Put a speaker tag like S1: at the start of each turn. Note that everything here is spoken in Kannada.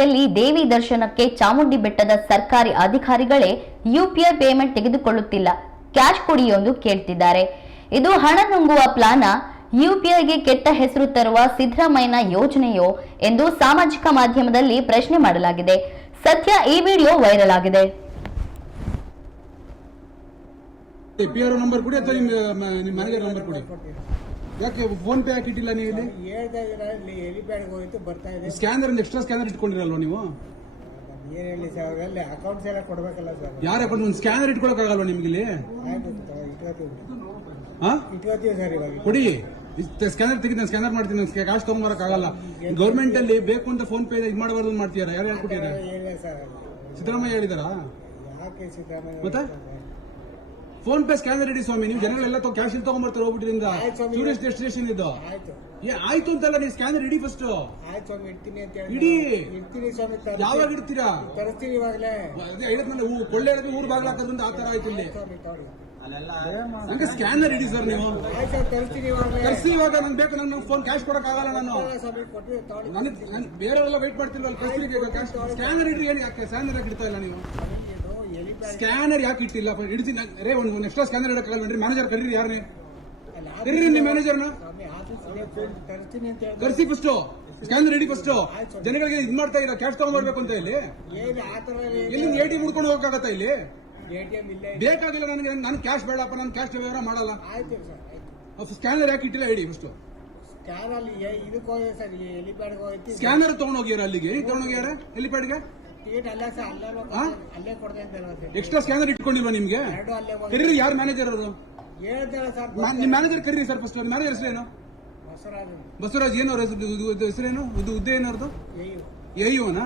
S1: ಯಲ್ಲಿ ದೇವಿ ದರ್ಶನಕ್ಕೆ ಚಾಮುಂಡಿ ಬೆಟ್ಟದ ಸರ್ಕಾರಿ ಅಧಿಕಾರಿಗಳೇ ಯುಪಿಐ ಪೇಮೆಂಟ್ ತೆಗೆದುಕೊಳ್ಳುತ್ತಿಲ್ಲ. ಕ್ಯಾಶ್ ಕೊಡಿ ಎಂದು ಕೇಳ್ತಿದ್ದಾರೆ. ಇದು ಹಣ ನುಂಗುವ ಪ್ಲಾನ, ಯುಪಿಐಗೆ ಕೆಟ್ಟ ಹೆಸರು ತರುವ ಸಿದ್ದರಾಮಯ್ಯನ ಯೋಜನೆಯೋ ಎಂದು ಸಾಮಾಜಿಕ ಮಾಧ್ಯಮದಲ್ಲಿ ಪ್ರಶ್ನೆ ಮಾಡಲಾಗಿದೆ. ಸದ್ಯ ಈ ವಿಡಿಯೋ ವೈರಲ್ ಆಗಿದೆ.
S2: ನಂಬರ್ ನಂಬರ್ ಕೊಡಿ. ಯಾಕೆ ಫೋನ್ ಪೇ ಯಾಕೆ ಇಟ್ಟಿಲ್ಲ ನೀವು ಇಲ್ಲಿ
S3: ಹೇಳ್ತಾ ಇದ್ದೀರಾ ಇಲ್ಲಿ ಹೆಲಿಪ್ಯಾಡ್ಗೆ ಹೋಯ್ತು ಬರ್ತಾ ಇದೆ.
S2: ಸ್ಕ್ಯಾನರ್ ಎಕ್ಸ್ಟ್ರಾ ಸ್ಕ್ಯಾನರ್ ಇಟ್ಕೊಂಡಿರಲ್ವ ನೀವು?
S3: ಏನ್ ಹೇಳಿ ಸರ್ ಅವರಲ್ಲಿ ಅಕೌಂಟ್ಸ್ ಎಲ್ಲ ಕೊಡ್ಬೇಕಲ್ಲ ಸರ್
S2: ಯಾರ ಅಕೌಂಟ್ ಒಂದು ಸ್ಕ್ಯಾನರ್ ಇಟ್ಕೊಳಕ್ಕಾಗಲ್ವಾ ನಿಮ್ಗೆ ಇಲ್ಲಿ?
S3: ಆಯ್ತು ಇಟ್ಕೋತೀವಿ.
S2: ಹಾ?
S3: ಇಟ್ಕೋತೀವಿ ಸರ್ ಇವಾಗ.
S2: ಕೊಡಿ. ಸ್ಕ್ಯಾನರ್ ತೆಗೆದು ಸ್ಕ್ಯಾನರ್ ಮಾಡ್ತೀನಿ ಕ್ಯಾಶ್ ತಗೊಂಬರಕ್ಕಾಗಲ್ಲ. ಗೌರ್ಮೆಂಟ್ ಅಲ್ಲಿ ಬೇಕು ಅಂತ ಫೋನ್ ಪೇ ಇದು ಮಾಡಬಾರ್ದು ಅಂತ ಮಾಡ್ತೀರಾ ಯಾರು ಯಾರು ಕೊಟ್ಟಿದ್ದಾರೆ
S3: ಸರ್
S2: ಸಿದ್ದರಾಮಯ್ಯ ಹೇಳಿದಾರಾ?
S3: ಯಾಕೆ ಸಿದ್ದರಾಮಯ್ಯ
S2: ಮತ್ತೆ ಫೋನ್ ಪೇ ಸ್ಕ್ಯಾನರ್ ರೆಡಿ ಸ್ವಾಮಿ. ನೀವು ಜನಗಳೆಲ್ಲ ಕ್ಯಾಶ್ ಇಲ್ಲಿ ತಗೊಂಡ್ಬರ್ತಾರೆ ಹೋಗ್ಬಿಟ್ಟಿರಿಂದ
S3: ಸ್ವಾಮಿ.
S2: ಟೂರಿಸ್ಟ್ ಡೆಸ್ಟಿನೇಷನ್ ಇದು.
S3: ಆಯ್ತು.
S2: ಏ ಆಯ್ತು ಅಂತಲ್ಲ ನೀವು ಸ್ಕ್ಯಾನರ್ ಇಡಿ ಫಸ್ಟ್
S3: ಆಯ್ತು ಸ್ವಾಮಿ ಇಡ್ತೀನಿ ಅಂತ
S2: ಇಡಿ.
S3: ಹೇಳಿ ಸ್ವಾಮಿ
S2: ಯಾವಾಗ ಇಡ್ತೀರಾ?
S3: ತರಿಸ್ತೀನಿ ಇವಾಗಲೇ.
S2: ಹೇಳಿದ್ನಲ್ಲ ಕೊಳ್ಳೆ ಹೇಳಿದ್ರೆ ಊರ್ ಬಾಗಿಲು ಹಾಕೋದ್ರಿಂದ ಆ ತರ ಆಯ್ತು ಇಲ್ಲಿ. ನಂಗೆ ಸ್ಕ್ಯಾನರ್ ಇಡಿ ಸರ್ ನೀವು. ಕರ್ಸಿ ಇವಾಗ ನನ್ಗೆ ಬೇಕು ನಂಗೆ ಫೋನ್ ಕ್ಯಾಶ್ ಕೊಡಕ್ ಆಗಲ್ಲ ನಾನು. ನನಗೆ ಬೇರೆಯವರೆಲ್ಲ ವೇಟ್ ಮಾಡ್ತಿಲ್ವಲ್ಲ ಕ್ಯಾಶ್ ಸ್ಕ್ಯಾನರ್ ಇಡ್ರಿ ಏನು ಯಾಕೆ ಸ್ಕ್ಯಾನರ್ ಇಡ್ತಾ ಇಲ್ಲ ನೀವು. ಸ್ಕ್ಯಾನರ್ ಯಾಕೆ ಇಟ್ಟಿಲ್ಲ? ಇಡ್ತೀನಿ ರೇ ಒಂದು ಎಕ್ಸ್ಟ್ರಾ ಸ್ಕ್ಯಾನರ್ ಇಡಕ್ಕಾಗಲ್ಲ ನೋಡ್ರಿ ಮ್ಯಾನೇಜರ್ ಕರೀರಿ ಯಾರನ್ನೇ ಕರೀರಿ ನಿಮ್ಮ ಮ್ಯಾನೇಜರ್ನ
S3: ಹೇಳಿ
S2: ಕರ್ಸಿ ಫಸ್ಟ್ ಸ್ಕ್ಯಾನರ್ ಇಡಿ ಫಸ್ಟ್ ಜನಗಳಿಗೆ ಇದು ಮಾಡ್ತಾ ಇಲ್ಲ ಕ್ಯಾಶ್ ತಗೊಂಡ್ಬರ್ಬೇಕು ಅಂತ ಇಲ್ಲಿ ಇಲ್ಲಿ ಎ ಟಿ ಮುಡ್ಕೊಂಡು ಹೋಗಕ್ಕಾಗತ್ತಾ ಇಲ್ಲಿ? ಬೇಕಾಗಿಲ್ಲ ನನಗೆ ನಾನು ಕ್ಯಾಶ್ ಬೇಡಪ್ಪ ನಾನು ಕ್ಯಾಶ್ ವ್ಯವಹಾರ ಮಾಡಲ್ಲ. ಸ್ಕ್ಯಾನರ್ ಯಾಕೆ ಇಟ್ಟಿಲ್ಲ ಇಡಿ ಫಸ್ಟ್ ಸ್ಕ್ಯಾನರ್ ತಗೊಂಡೋಗ್ಯಾರ ಅಲ್ಲಿಗೆ? ತಗೊಂಡೋಗ್ಯಾರ ಹೆಲಿಪ್ಯಾಡ್ಗೆ ಎಕ್ಸ್ಟ್ರಾ ಸ್ಕ್ಯಾನರ್ ಇಟ್ಕೊಂಡಿಲ್ವಾ ನಿಮ್ಗೆ. ಕರೀರಿ ಯಾರು ಮ್ಯಾನೇಜರ್ ಅವರು? ನಿಮ್ ಮ್ಯಾನೇಜರ್ ಕರೀರಿ ಸರ್ ಫಸ್ಟ್ ಮ್ಯಾನೇಜರ್ ಹೆಸರೇನು?
S3: ಬಸವರಾಜ್.
S2: ಬಸವರಾಜ್ ಏನು ಅವ್ರ ಹೆಸರು- ಹೆಸರೇನು? ಇದು ಹುದ್ದೆ ಏನು ಅವ್ರದ್ದು?
S3: ಏಯು
S2: ಎ